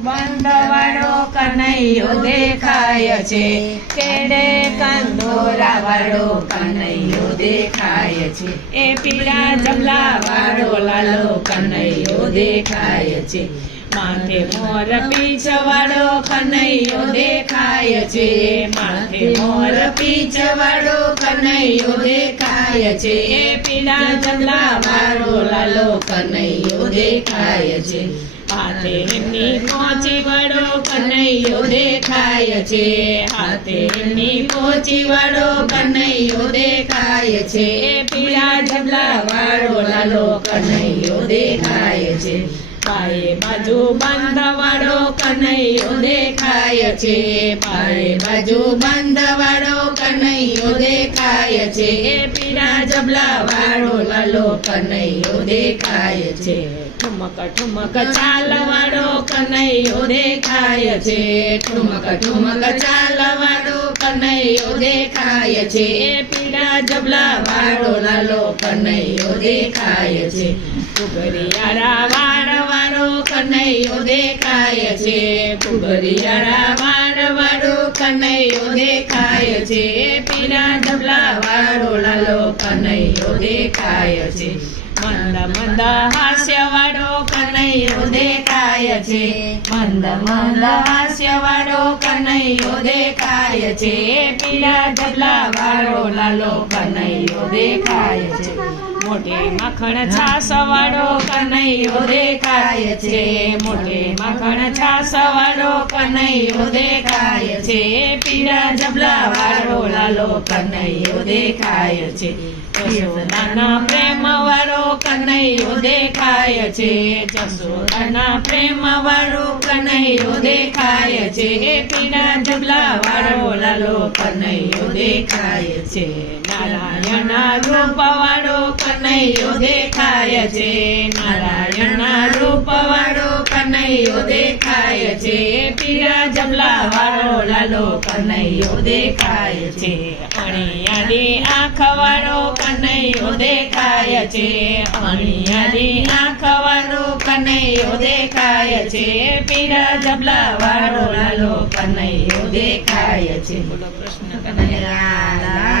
બંધવાળો કનૈયો દેખાય છે, કેડે કંદોરા વાળો કનૈયો દેખાય છે, એ પીળા જબલા વાળો લાલો કનૈયો દેખાય છે, માથે મોર પીછ વાળો કનૈયો દેખાય છે, માથે મોર પીછ વાળો કનૈયો દેખાય છે, એ પીળા જબલા વાળો લાલો કનૈયો દેખાય છે, હાથે એમની પોચી વાળો કનૈયો દેખાય છે, હાથે એમની પોચી વાળો કનૈયો દેખાય છે, પીળા જબલા વાળો લાલો કનૈયો દેખાય છે, બાએ બાજુ બંધવાળો કનૈયો દેખાય છે, બાએ બાજુ બંધવાળો કનૈયો દેખાય છે, પીળા જબલા વાળો લાલો કનૈયો દેખાય છે, ઠુમક ઠુમક ચાલવાળો કનૈયો દેખાય છે, ઠુમક ઠુમક ચાલવાળો કનૈયો દેખાય છે, પીળા જબલા વાળો લાલો કનૈયો દેખાય છે, કુગરિયાળા વાળો કનૈયો દેખાય છે, કુગરિયાળા વાળો કનૈયો દેખાય છે, પીળા જબલા વાળો લાલો કનૈયો દેખાય છે, મંદ મંદ હાસ્ય વાળો કનૈયો દેખાય છે, મંદ મંદ હાસ્ય વાળો કનૈયો દેખાય છે, પીળા જબલા વાળો લાલો કનૈયો દેખાય છે, મોટે માખણ છાસ વાળો કનૈયો દેખાય છે, મોટે માખણ છાસ વાળો કનૈયો દેખાય છે, પીળા જબલા વાળો લાલો કનૈયો દેખાય છે, જશોદાના પ્રેમ વાળો કનૈયો દેખાય છે, જશોદાના પ્રેમ વાળો કનૈયો દેખાય છે, પીળા જબલા વાળો લાલો કનૈયો દેખાય છે, નારાયણના રૂપ વાળો કનૈયો દેખાય છે, નારાયણના રૂપ વાળો કનૈયો દેખાય છે, પીળા જબલા વાળો લાલો કનૈયો દેખાય છે, અણિયાળી આંખ વાળો કનૈયો દેખાય છે, અણિયાળી આંખ વાળો કનૈયો દેખાય છે, પીળા જબલા વાળો લાલો કનૈયો દેખાય છે, બોલો કૃષ્ણ કનૈયા